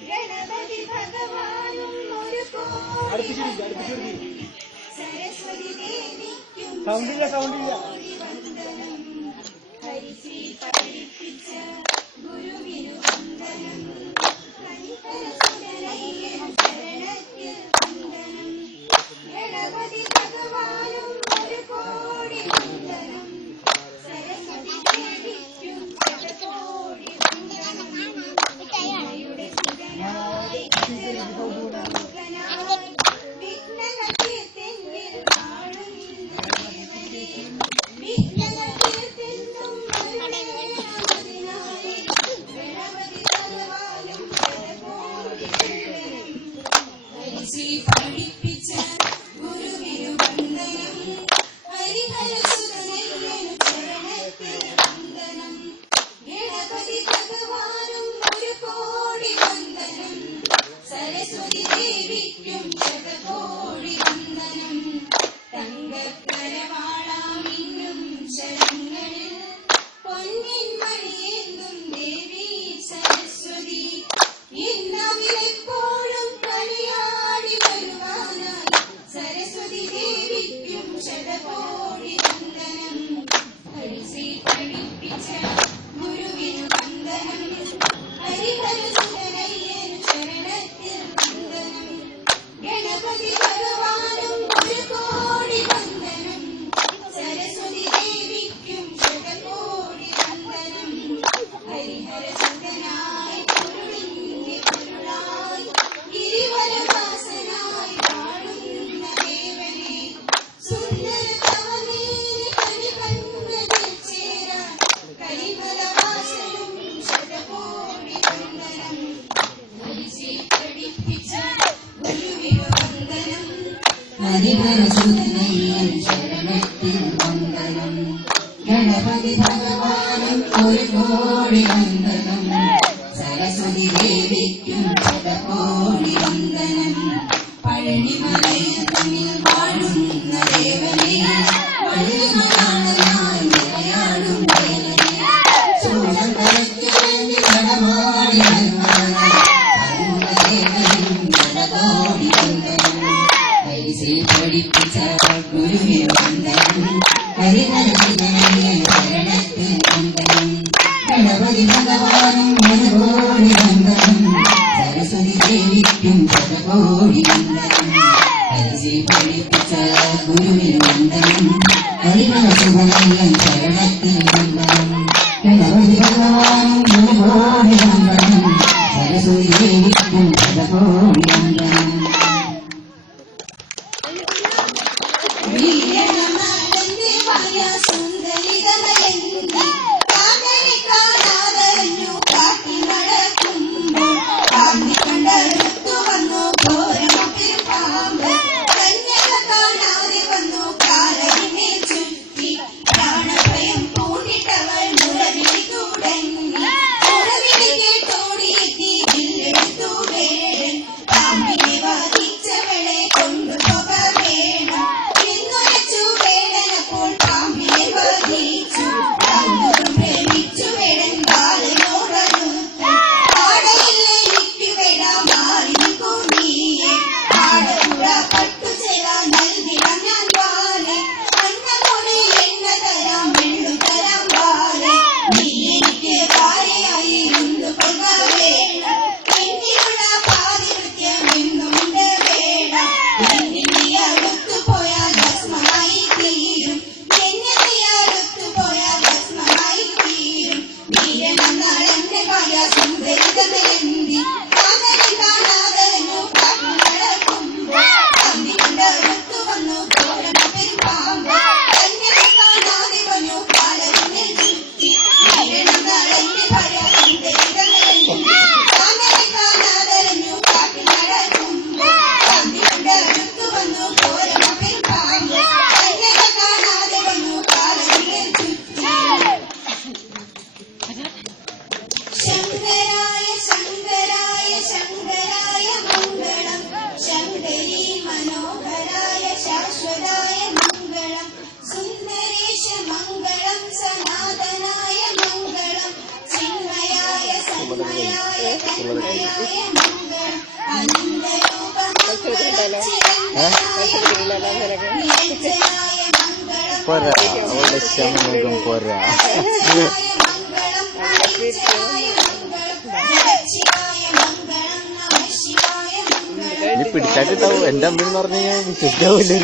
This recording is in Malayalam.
ഗണപതി ഭഗവാനും ഒരു കോടി സരസ്വതി ദേവിക്കും ഹരിശ്രീ പഠിപ്പിച്ച ഗുരുവിനു വന്ദനം ശരണത്തിൽ വന്ദനം ഗണപതി ഭഗവാനും ഒരു കോടി വന്ദനം സരസ്വതി ദേവിക്കും ശതകോടി വന്ദനം യുടെ സുതനായി വിഘ്നങ്ങൾ തീർത്തെങ്കിൽ വാഴുന്ന ദേവനെ വിഘ്നങ്ങൾ തീർത്തെന്നും അതിനായി ഗണപതി ഭഗവാനും ശതകോടി വന്ദനം ഹരിശ്രീ പഠിപ്പിച്ച ഗുരുവിനു വന്ദനം ഹരിഹരസുതനയ്യനു ചരണത്തിൽ വന്ദനം ഗണപതി ഭഗവാനും ഒരു കോടി വന്ദനം സരസ്വതി ദേവിക്കും ശതകോടി വന്ദനം തങ്കക്കരവാളാമിന്നും ശരങ്ങളിൽ പൊന്നിൻ മണിയേന്തും ദേവി സരസ്വതി ഇന്നവിലെപ്പോഴും കളിയാടി വരുവാനായി സരസ്വതി ദേവിക്കും ശതകോടി വന്ദനം ഹരിശ്രീ പഠിപ്പിച്ച ഗുരുവിനു വന്ദനം ഹരിഹരസുതനയ്യനു ചരണത്തിൽ വന്ദനം ഗണപതി ഭഗവാനും ഒരു കോടി വന്ദനം സരസ്വതി ദേവിക്കും ശതകോടി വന്ദനം ഹരിഹരസുതനായി പൊരുളിന്റെ പൊരുളായി ഗിരിവരവാസനായി വാഴുന്ന ദേവനെ സുന്ദര തവനേന കരികണ്ണതിൽ ചേരാൻ കരിമലവാസനും ശതകോടി വന്ദനം ഹരിശ്രീ പഠിപ്പിച്ച ഗുരുവിനു വന്ദനം ഹരിഹരസുതനയ്യൻ ശരണത്തിൽ വന്ദനം ഗണപതി ഭഗവാനും ഒരു കോടി വന്ദനം സരസ്വതി ദേവിക്കും ശതകോടി വന്ദനം പഴനിമലയിൽ വാഴുന്ന ദേവനെ പള്ളിമലാളനായി നിലയാടും ദേവനെ സൂര്യൻ തലയ്ക്ക് വേണ്ടി നടമാടി ദേവനും ശതകോടി വന്ദനം ഹരിശ്രീ പഠിപ്പിച്ച ഗുരുവിനു വന്ദനം ഹരിഹരസുതനയ്യൻ ശരണത്തിൽ വന്ദനം ഗണപതി ഭഗവാനും ഒരു കോടി വന്ദനം സരസ്വതി ദേവിക്കും ശതകോടി വന്ദനം ഹരിശ്രീ പഠിപ്പിച്ച ഗുരുവിനു വന്ദനം ഹരിഹരസുതനയ്യൻ ശരണത്തിൽ വന്ദനം ഗണപതി ഭഗവാനും ഒരു കോടി വന്ദനം സരസ്വതി ദേവിക്കും ശതകോടി വന്ദനം വീരണനാഥന്റെ മായ സുന്ദരിതമയന്തി കാതനെ കാണാതറിഞ്ഞു കാട്ടി നടക്കുമ്പോൾ കാന്തി കണ്ടടുത്തു വന്നു ഘോരമൊരു പാമ്പ് കന്യക പോരാ അവളുടെ ശമനകം പോരാ ഇനി പിടിച്ചാക്കിട്ടാവും എന്റെ അമ്മ എന്ന് പറഞ്ഞു കഴിഞ്ഞാൽ വിശ്വസിക്കാവില്ല.